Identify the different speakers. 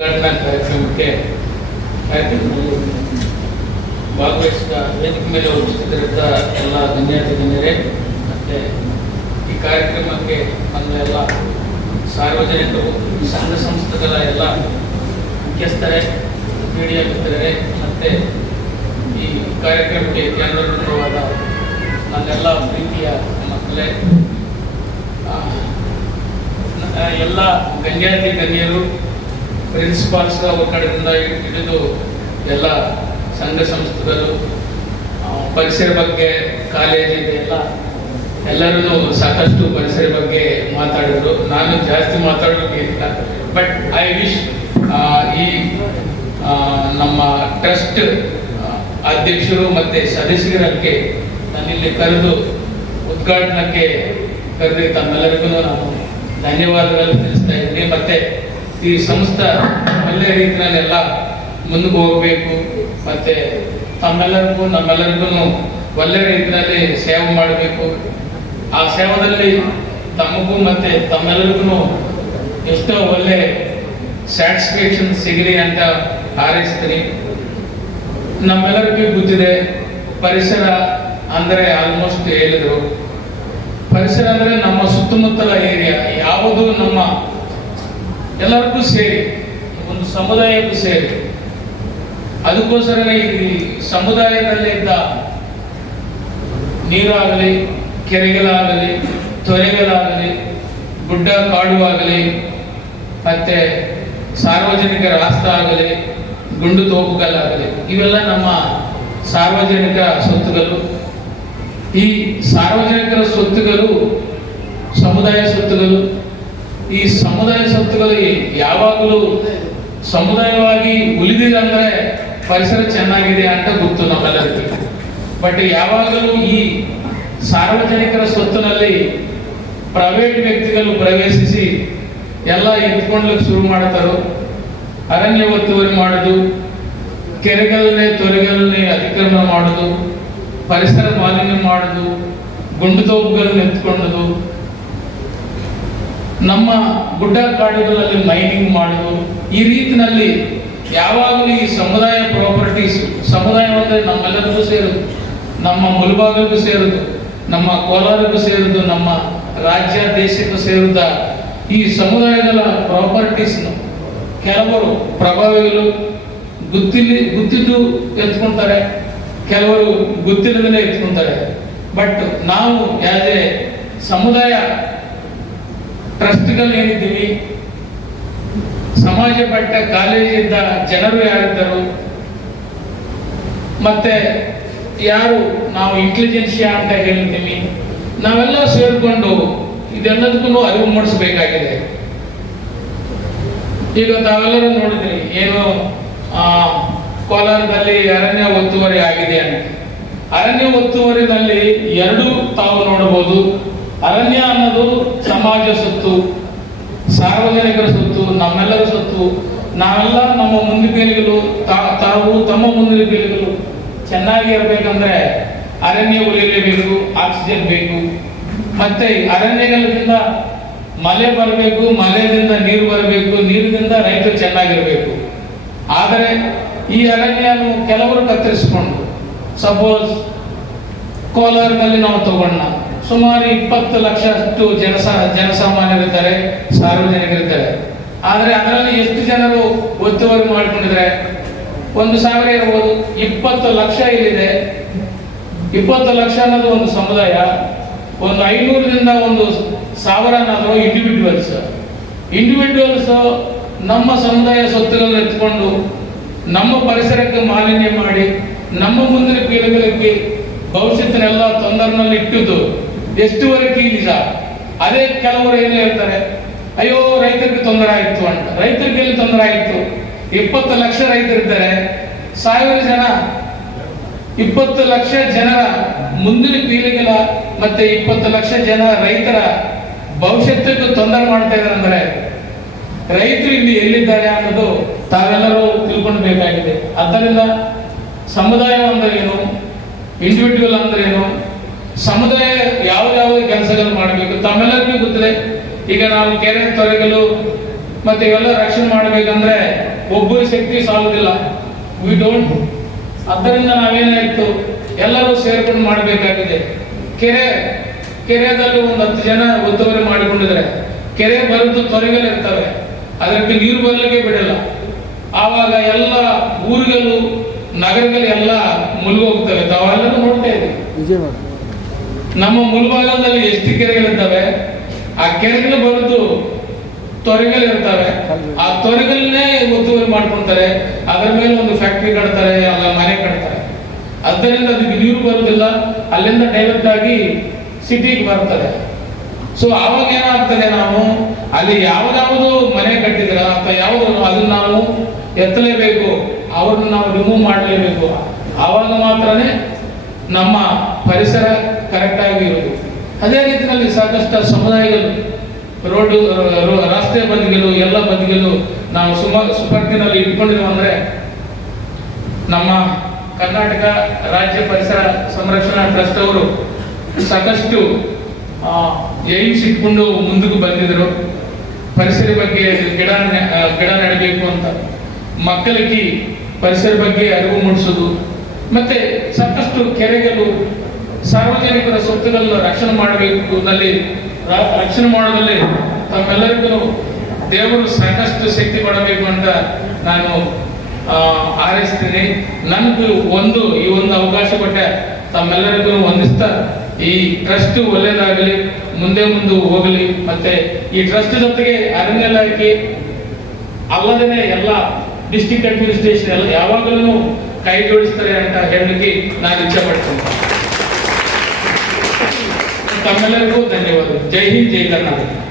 Speaker 1: ಕಾರ್ಯಕ್ರಮಕ್ಕೆ ಭಾಗವಹಿಸಿದ ವೇದಿಕೆ ಮೇಲೆ ಉಪಸ್ಥಿತರಿದ್ದ ಎಲ್ಲ ಗಣ್ಯಾತಿ ಗಣ್ಯರೇ, ಮತ್ತು ಈ ಕಾರ್ಯಕ್ರಮಕ್ಕೆ ಬಂದ ಎಲ್ಲ ಸಾರ್ವಜನಿಕರು ಸಂಘ ಸಂಸ್ಥೆಗಳ ಎಲ್ಲ ಮುಖ್ಯಸ್ಥರೇ ಮೀಡಿಯಾ ಮಿತ್ರರೇ ಮತ್ತು ಈ ಕಾರ್ಯಕ್ರಮಕ್ಕೆ ಕೇಂದ್ರಬಿಂದುವಾದ ನನ್ನೆಲ್ಲ ಪ್ರೀತಿಯ ಮಕ್ಕಳೇ ಎಲ್ಲ ಗಣ್ಯಾತಿ ಗಣ್ಯರು ಪ್ರಿನ್ಸಿಪಾಲ್ಸ್ ಅವ್ರ ಕಡೆಯಿಂದ ಹಿಡಿದು ಎಲ್ಲ ಸಂಘ ಸಂಸ್ಥೆಗಳು ಪರಿಸರ ಬಗ್ಗೆ ಕಾಲೇಜಿದೆ ಎಲ್ಲ ಎಲ್ಲರೂ ಸಾಕಷ್ಟು ಪರಿಸರ ಬಗ್ಗೆ ಮಾತಾಡಿದ್ರು. ನಾನು ಜಾಸ್ತಿ ಮಾತಾಡೋಕ್ಕಿಲ್ಲ ಬಟ್ ಐ ವಿಶ್ ಈ ನಮ್ಮ ಟ್ರಸ್ಟ್ ಅಧ್ಯಕ್ಷರು ಮತ್ತು ಸದಸ್ಯರಕ್ಕೆ ನನ್ನಲ್ಲಿ ಕರೆದು ಉದ್ಘಾಟನಕ್ಕೆ ಕರೆದು ತಮ್ಮೆಲ್ಲರಿಗೂ ನಾನು ಧನ್ಯವಾದಗಳು ತಿಳಿಸ್ತಾ ಇದ್ದೀನಿ. ಮತ್ತೆ ಈ ಸಂಸ್ಥೆ ಒಳ್ಳೆಯ ರೀತಿಯಲ್ಲೆಲ್ಲ ಮುಂದಕ್ಕೆ ಹೋಗಬೇಕು. ಮತ್ತೆ ತಮ್ಮೆಲ್ಲರಿಗೂ, ನಮ್ಮೆಲ್ಲರಿಗೂ ಒಳ್ಳೆಯ ರೀತಿಯಲ್ಲಿ ಸೇವೆ ಮಾಡಬೇಕು. ಆ ಸೇವದಲ್ಲಿ ತಮಗೂ ಮತ್ತೆ ತಮ್ಮೆಲ್ಲರಿಗೂ ಎಷ್ಟೋ ಒಳ್ಳೆ ಸ್ಯಾಟಿಸ್ಫ್ಯಾಕ್ಷನ್ ಸಿಗಲಿ ಅಂತ ಹಾರೈಸ್ತೀನಿ. ನಮ್ಮೆಲ್ಲರಿಗೂ ಗೊತ್ತಿದೆ, ಪರಿಸರ ಅಂದರೆ ಆಲ್ಮೋಸ್ಟ್ ಹೇಳಿದರು. ಪರಿಸರ ಅಂದರೆ ನಮ್ಮ ಸುತ್ತಮುತ್ತಲ ಏರಿಯಾ, ಯಾವುದು ನಮ್ಮ ಎಲ್ಲರಿಗೂ ಸೇರಿ, ಒಂದು ಸಮುದಾಯಕ್ಕೂ ಸೇರಿ, ಅದಕ್ಕೋಸ್ಕರನೇ ಈ ಸಮುದಾಯದಲ್ಲಿದ್ದ ನೀರಾಗಲಿ, ಕೆರೆಗಳಾಗಲಿ, ತೊರೆಗಳಾಗಲಿ, ಗುಡ್ಡ ಕಾಡು ಆಗಲಿ ಮತ್ತೆ ಸಾರ್ವಜನಿಕ ರಾಸ್ತ ಆಗಲಿ, ಗುಂಡು ತೋಪುಗಳಾಗಲಿ, ಇವೆಲ್ಲ ನಮ್ಮ ಸಾರ್ವಜನಿಕ ಸ್ವತ್ತುಗಳು. ಈ ಸಾರ್ವಜನಿಕರ ಸ್ವತ್ತುಗಳು, ಸಮುದಾಯ ಸ್ವತ್ತುಗಳು ಈ ಸಮುದಾಯ ಸ್ವತ್ತುಗಳಿಗೆ ಯಾವಾಗಲೂ ಸಮುದಾಯವಾಗಿ ಉಳಿದಿದೆ ಪರಿಸರ ಚೆನ್ನಾಗಿದೆ ಅಂತ ಗೊತ್ತು ನಮ್ಮೆಲ್ಲರಿಗೂ. ಬಟ್ ಯಾವಾಗಲೂ ಈ ಸಾರ್ವಜನಿಕರ ಸ್ವತ್ತಿನಲ್ಲಿ ಪ್ರೈವೇಟ್ ವ್ಯಕ್ತಿಗಳು ಪ್ರವೇಶಿಸಿ ಎಲ್ಲ ಎತ್ಕೊಳ್ಳಿಕ್ಕೆ ಶುರು ಮಾಡ್ತಾರೋ, ಅರಣ್ಯ ಒತ್ತುವರಿ ಮಾಡೋದು, ಕೆರೆಗಳನ್ನೇ ತೊರೆಗಳನ್ನೇ ಅತಿಕ್ರಮಣ ಮಾಡೋದು, ಪರಿಸರ ಮಾಲಿನ್ಯ ಮಾಡೋದು, ಗುಂಡು ತೋಪುಗಳನ್ನು ಎತ್ಕೊಳ್ಳೋದು ನಮ್ಮ ಗುಡ್ಡ ಕಾಡುಗಳಲ್ಲಿ ಮೈನಿಂಗ್ ಮಾಡೋದು ಈ ರೀತಿನಲ್ಲಿ ಯಾವಾಗಲೂ ಈ ಸಮುದಾಯ ಪ್ರಾಪರ್ಟೀಸ್ ಸಮುದಾಯ ಅಂದರೆ ನಮ್ಮೆಲ್ಲರಿಗೂ ಸೇರುದು ನಮ್ಮ ಮುಲ್ಬಾಗಕ್ಕೂ ಸೇರುದು ನಮ್ಮ ಕೋಲಾರಕ್ಕೂ ಸೇರುದು ನಮ್ಮ ರಾಜ್ಯ ದೇಶಕ್ಕೂ ಸೇರಿದ ಈ ಸಮುದಾಯಗಳ ಪ್ರಾಪರ್ಟೀಸ್ನು ಕೆಲವರು ಪ್ರಭಾವಿಗಳು ಗುತ್ತಿಲ್ಲಿ ಗುತ್ತಿದ್ದು ಎತ್ಕೊಂತಾರೆ. ಕೆಲವರು ಗೊತ್ತಿಲ್ಲದಲ್ಲೇ ಎತ್ಕೊಂತಾರೆ. ಬಟ್ ನಾವು ಯಾವುದೇ ಸಮುದಾಯ ಟ್ರಸ್ಟ್ಗಳು ಏನಿದ್ದೀವಿ? ಸಮಾಜ ಪಟ್ಟ ಕಾಲೇಜಿಂದ ಜನರು ಯಾರಿದ್ದರು? ಮತ್ತೆ ಯಾರು ನಾವು ಇಂಟೆಲಿಜೆನ್ಸಿಯಾ ಅಂತ ಹೇಳ್ತೀವಿ? ನಾವೆಲ್ಲ ಸೇರಿಕೊಂಡು ಇದೆಲ್ಲದಕ್ಕೂ ಅರಿವು ಮೂಡಿಸಬೇಕಾಗಿದೆ. ಈಗ ತಾವೆಲ್ಲರೂ ನೋಡಿದ್ರಿ, ಏನು ಕೋಲಾರದಲ್ಲಿ ಅರಣ್ಯ ಒತ್ತುವರಿ ಆಗಿದೆ ಅಂತ. ಅರಣ್ಯ ಒತ್ತುವರಿನಲ್ಲಿ ಎರಡು ತಾವು ನೋಡಬಹುದು. ಅರಣ್ಯ ಅನ್ನೋದು ಸಮಾಜ ಸೊತ್ತು, ಸಾರ್ವಜನಿಕರ ಸೊತ್ತು, ನಮ್ಮೆಲ್ಲರ ಸೊತ್ತು, ನಾವೆಲ್ಲ ನಮ್ಮ ಮುಂದಿನ ಪೀಳಿಗೆಗಳು ತಾವು ತಮ್ಮ ಮುಂದಿನ ಪೀಳಿಗೆಗಳು ಚೆನ್ನಾಗಿ ಇರಬೇಕಂದ್ರೆ ಅರಣ್ಯ ಉಳಿಯಲೇಬೇಕು ಆಕ್ಸಿಜನ್ ಬೇಕು. ಮತ್ತೆ ಅರಣ್ಯಗಳಿಂದ ಮಳೆ ಬರಬೇಕು, ಮಳೆಯಿಂದ ನೀರು ಬರಬೇಕು, ನೀರಿನಿಂದ ರೈತರು ಚೆನ್ನಾಗಿರಬೇಕು. ಆದರೆ ಈ ಅರಣ್ಯನು ಕೆಲವರು ಕತ್ತರಿಸಿಕೊಂಡು ಸಪೋಸ್ ಕೋಲಾರದಲ್ಲಿ ನಾವು ತಗೊಂಡ ಸುಮಾರು ಇಪ್ಪತ್ತು ಲಕ್ಷಷ್ಟು ಜನಸ, ಜನಸಾಮಾನ್ಯರಿದ್ದಾರೆ, ಸಾರ್ವಜನಿಕರಿದ್ದಾರೆ. ಆದರೆ ಅದರಲ್ಲಿ ಎಷ್ಟು ಜನರು ಒತ್ತುವರಿ ಮಾಡಿಕೊಂಡಿದ್ದಾರೆ ಒಂದು ಸಾವಿರ ಇರ್ಬೋದು, ಇಪ್ಪತ್ತು ಲಕ್ಷ ಇಲ್ಲಿದೆ. ಇಪ್ಪತ್ತು ಲಕ್ಷ ಅನ್ನೋದು ಒಂದು ಸಮುದಾಯ, ಒಂದು ಐನೂರರಿಂದ ಒಂದು ಸಾವಿರ ಅನ್ನೋದು ಇಂಡಿವಿಜುವಲ್ಸ್ ಇಂಡಿವಿಜುವಲ್ಸ್ ನಮ್ಮ ಸಮುದಾಯ ಸ್ವತ್ತುಗಳನ್ನ ಎತ್ಕೊಂಡು, ನಮ್ಮ ಪರಿಸರಕ್ಕೆ ಮಾಲಿನ್ಯ ಮಾಡಿ, ನಮ್ಮ ಮುಂದಿನ ಪೀಳಿಗೆಗಳಿಗೆ ಭವಿಷ್ಯತ್ತಿನೆಲ್ಲ ತೊಂದರೆನಲ್ಲಿ ಇಟ್ಟಿದ್ದು ಎಷ್ಟುವರೆಗೆ ನಿಜ? ಅದೇ ಕೆಲವರು ಏನು ಹೇಳ್ತಾರೆ? ಅಯ್ಯೋ, ರೈತರಿಗೆ ತೊಂದರೆ ಆಯಿತು ಅಂತ. ರೈತರಿಗೆ ತೊಂದರೆ ಆಯಿತು? ಇಪ್ಪತ್ತು ಲಕ್ಷ ರೈತರಿದ್ದಾರೆ. ಸಾವಿರ ಜನ. ಇಪ್ಪತ್ತು ಲಕ್ಷ ಜನರ ಮುಂದಿನ ಪೀಳಿಗೆಲ ಮತ್ತೆ ಇಪ್ಪತ್ತು ಲಕ್ಷ ಜನ ರೈತರ ಭವಿಷ್ಯಕ್ಕೆ ತೊಂದರೆ ಮಾಡ್ತಾ ಇದ್ದಾರೆ ಅಂದ್ರೆ, ರೈತರು ಇಲ್ಲಿ ಎಲ್ಲಿದ್ದಾರೆ ಅನ್ನೋದು ತಾವೆಲ್ಲರೂ ತಿಳ್ಕೊಳ್ಬೇಕಾಗಿದೆ. ಆದ್ದರಿಂದ ಸಮುದಾಯ ಅಂದ್ರೆ ಏನು? ಇಂಡಿವಿಜುವಲ್ ಅಂದ್ರೆ ಏನು ಸಮುದಾಯ ಯಾವ ಯಾವ ಕೆಲಸಗಳು ಮಾಡಬೇಕು. ತಮ್ಮೆಲ್ಲರಿಗೂ ಗೊತ್ತಿದೆ. ಈಗ ನಾವು ಕೆರೆ ತೊರೆಗಲು ಮತ್ತೆ ಇವೆಲ್ಲ ರಕ್ಷಣೆ ಮಾಡಬೇಕಂದ್ರೆ ಒಬ್ಬರು ಶಕ್ತಿ ಸಾಲುದಿಲ್ಲ. ವಿ ಡೋಂಟ್ ಅದರಿಂದ ನಾವೇನಾಯ್ತು? ಎಲ್ಲರೂ ಸೇರ್ಕೊಂಡು ಮಾಡಬೇಕಾಗಿದೆ. ಕೆರೆ ಕೆರೆದಲ್ಲಿ ಒಂದು ಹತ್ತು ಜನ ಒತ್ತುವರಿ ಮಾಡಿಕೊಂಡಿದ್ರೆ ಕೆರೆ ಬರೆದು ಇರ್ತವೆ. ಅದಕ್ಕೆ ನೀರು ಬರಲಿಕ್ಕೆ ಬಿಡಲ್ಲ. ಆವಾಗ ಎಲ್ಲ ಊರುಗಳು, ನಗರಗಳು ಎಲ್ಲ ಮುಳುಗೋಗ್ತವೆ ತಾವೆಲ್ಲರೂ ನೋಡ್ತಾ ಇದ್ದೀವಿ ನಮ್ಮ ಮುಲ್ಭಾಗದಲ್ಲಿ ಎಷ್ಟು ಕೆರೆಗಳಿರ್ತವೆ ಆ ಕೆರೆಗಳು ಬರೆದು ತೊರೆಗಳಿರ್ತವೆ. ಆ ತೊರೆಗಳನ್ನೇ ಒತ್ತುವರಿ ಮಾಡ್ಕೊಂತಾರೆ, ಅದರ ಮೇಲೆ ಒಂದು ಫ್ಯಾಕ್ಟ್ರಿ ಕಟ್ತಾರೆ, ಅಲ್ಲ ಮನೆ ಕಟ್ತಾರೆ. ಅದರಿಂದ ಅದಕ್ಕೆ ನೀರು ಬರುವುದಿಲ್ಲ ಅಲ್ಲಿಂದ ಡೈರೆಕ್ಟ್ ಆಗಿ ಸಿಟಿಗೆ ಬರ್ತದೆ. ಸೊ ಆವಾಗ ಏನಾಗ್ತದೆ ನಾವು, ಅಲ್ಲಿ ಯಾವ್ದಾವುದು ಮನೆ ಕಟ್ಟಿದ್ರ ಅಥವಾ ಯಾವ್ದು ಅದನ್ನ ನಾವು ಎತ್ತಲೇಬೇಕು, ಅವ್ರನ್ನ ನಾವು ರಿಮೂವ್ ಮಾಡಲೇಬೇಕು. ಆವಾಗ ಮಾತ್ರನೇ ನಮ್ಮ ಪರಿಸರ ಕರೆಕ್ಟ್ ಅದೇ ರೀತಿಯಲ್ಲಿ ಸಾಕಷ್ಟು ಸಮುದಾಯಗಳು, ರೋಡು ರಸ್ತೆ ಬದಿಗಳು ಎಲ್ಲ ಬದಿಗಳು ನಾವು ಸುಮ ಸುಪರ್ತಿನಲ್ಲಿ ಇಟ್ಕೊಂಡಿರುವ ಅಂದರೆ ನಮ್ಮ ಕರ್ನಾಟಕ ರಾಜ್ಯ ಪರಿಸರ ಸಂರಕ್ಷಣಾ ಟ್ರಸ್ಟ್ ಅವರು ಸಾಕಷ್ಟು ಏಮ್ಸ್ ಇಟ್ಕೊಂಡು ಮುಂದಕ್ಕೆ ಬಂದಿದ್ರು. ಪರಿಸರ ಬಗ್ಗೆ ಗಿಡ ಗಿಡ ನೆಡಬೇಕು ಅಂತ. ಮಕ್ಕಳಿಗೆ ಪರಿಸರ ಬಗ್ಗೆ ಅರಿವು ಮೂಡಿಸೋದು. ಮತ್ತೆ ಸಾಕಷ್ಟು ಕೆರೆಗಳು ಸಾರ್ವಜನಿಕರ ಸ್ವತ್ತುಗಳನ್ನು ರಕ್ಷಣೆ ಮಾಡಬೇಕು ನಲ್ಲಿ ರ- ರಕ್ಷಣೆ ಮಾಡೋದಲ್ಲಿ ತಮ್ಮೆಲ್ಲರಿಗೂ ದೇವರು ಸಾಕಷ್ಟು ಶಕ್ತಿ ಕೊಡಬೇಕು ಅಂತ ನಾನು ಹಾರೈಸ್ತೀನಿ. ನನಗೂ ಒಂದು, ಈ ಒಂದು ಅವಕಾಶ ಕೊಟ್ಟೆ ತಮ್ಮೆಲ್ಲರಿಗೂ ವಂದಿಸ್ತಾ ಈ ಟ್ರಸ್ಟ್ ಒಳ್ಳೇದಾಗಲಿ, ಮುಂದೆ ಮುಂದೆ ಹೋಗಲಿ, ಮತ್ತೆ ಈ ಟ್ರಸ್ಟ್ ಜೊತೆಗೆ ಅರಣ್ಯ ಇಲಾಖೆ ಅಲ್ಲದೇ ಎಲ್ಲ ಡಿಸ್ಟಿಕ್ ಅಡ್ಮಿನಿಸ್ಟ್ರೇಷನ್ ಎಲ್ಲ ಯಾವಾಗಲೂ ಕೈ ಜೋಡಿಸ್ತಾರೆ ಅಂತ ಹೇಳಲಿಕ್ಕೆ ನಾನು ಇಚ್ಛೆ ಪಡ್ತೀನಿ. चांगल्याला खूप धन्यवाद. जय हिंद जय कर्नाटक.